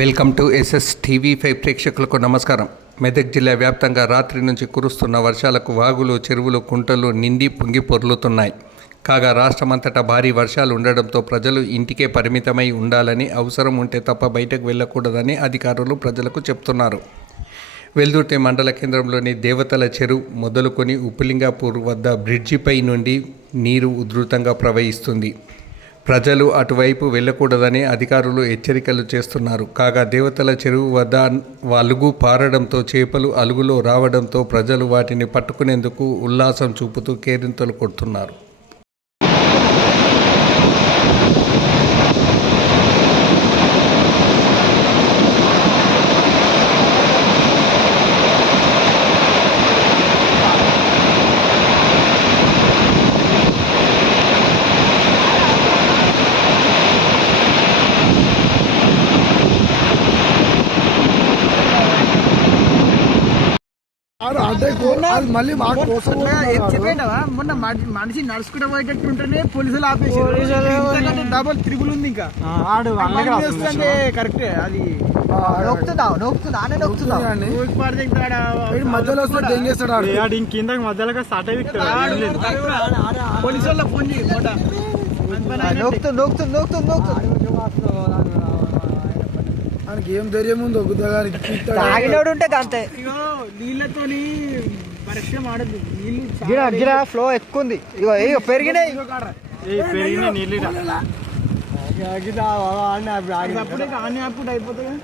Welcome to SSTV5 ప్రేక్షకులకు నమస్కారం. మెదక్ జిల్లా వ్యాప్తంగా రాత్రి నుంచి కురుస్తున్న వర్షాలకు వాగులు, చెరువులు, కుంటలు నిండి పొంగి పొర్లుతున్నాయి. కాగా రాష్ట్రమంతటా భారీ వర్షాలు ఉండడంతో ప్రజలు ఇంటికే పరిమితమై ఉండాలని, అవసరం ఉంటే తప్ప బయటకు వెళ్ళకూడదని అధికారులు ప్రజలకు చెప్తున్నారు. వెల్దుర్తి మండల కేంద్రంలోని దేవతల చెరువు మొదలుకొని ఉప్పులింగాపూర్ వద్ద బ్రిడ్జిపై నుండి నీరు ఉధృతంగా ప్రవహిస్తుంది. ప్రజలు అటువైపు వెళ్ళకూడదని అధికారులు హెచ్చరికలు చేస్తున్నారు. కాగా దేవతల చెరువు వద్ద అలుగు పారడంతో చేపలు అలుగులో రావడంతో ప్రజలు వాటిని పట్టుకునేందుకు ఉల్లాసం చూపుతూ కేరింతలు కొడుతున్నారు. మళ్ళీ మొన్న మనిషి నడుచుకుంటూ పోయేటట్టు ఉంటేనే పోలీసులు ఆపేసి డబల్ త్రిబుల్ ఉంది. ఇంకా కరెక్టే అది మధ్యలో కింద మధ్యలో స్టార్ట్ అయ్యి పోలీసు వాళ్ళ ఫోన్ ఏం ధైర్యం ఉందో తాగినోడు ఉంటే అంతే. నీళ్ళతోని పరిశ్రమ ఆడదు. నీళ్ళు ఫ్లో ఎక్కువ ఉంది. ఇగో పెరిగినాయి నీళ్ళు అయిపోయింది.